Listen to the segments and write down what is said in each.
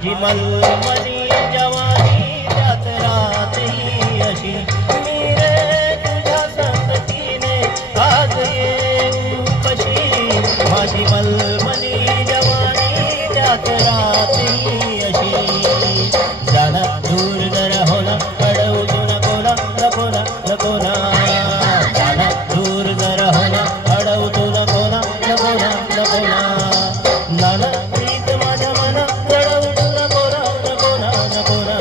माझी मलमली जवानी त्यात राहते अशी मी रे तुझ्या संगतीने आज येऊ कशी माझी मलमली जवानी त्यात राहते अशी जाना दूर जरा होना अडवू नको ना नको ना नको ना जाना दूर जरा होना अडवू नको ना नको ना नको ना नाना प्रीत माझ्या मना अडवू नको ना नको ना नको ना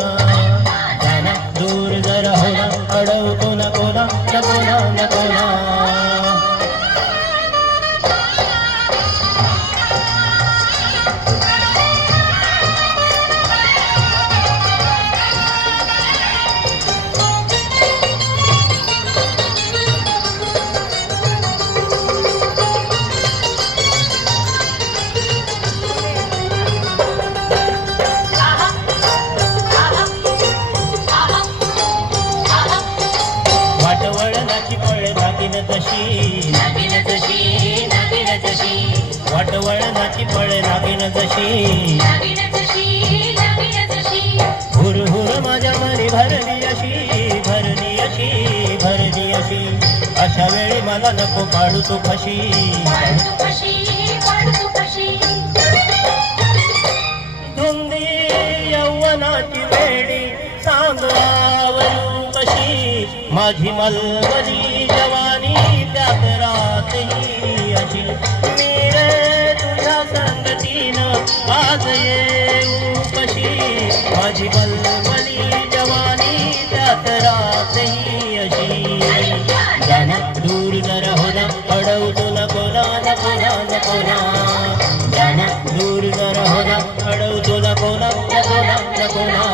जाना दूर जरा होना अडवू नको ना नको ना नको ना वाटवळणाची फळ लागेन जशी हुर हुर माझ्या मनी भरली अशी भरली अशी भरली अशी अशा वेळी मला नको काढू तू फशी धुंदी यौवनाची वेळी सांगावरू कशी माझी मलमली जवानी त्यात राहते अशी मी रे तुझ्या संगतीनं आज येऊ कशी माझी मलमली जवानी त्यात राहते अशी जाना दूर जरा होना अडवू नको ना नको ना नको ना जाना दूर जरा होना अडवू नको ना नको ना नको ना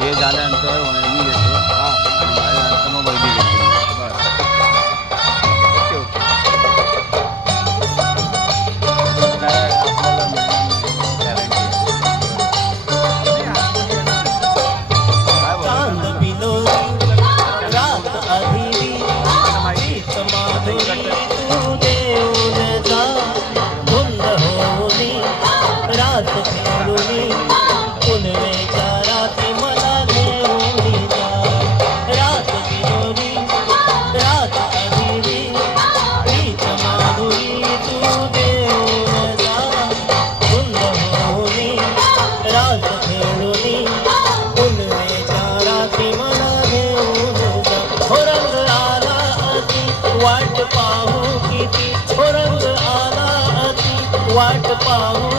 हे झाल्यानंतर मी घेतो आणि माझ्यानंतर मग बहिणी घेतो बस ओके ओके काय आपल्याला गॅरंटी चांद पिलो रात अधी समाधी तू देऊन जा धुंद होनी रात फिरूनी पुनवेच्या राती मला घेऊन जा रात फिरोनी रात अधी प्रीत माधुरी तू देऊन जा धुंद होनी रात फिरूनी पुनवेच्या राती मला घेऊन जा हो रंग आला अति वाट पाहू किती हो रंग आला अति वाट पाहू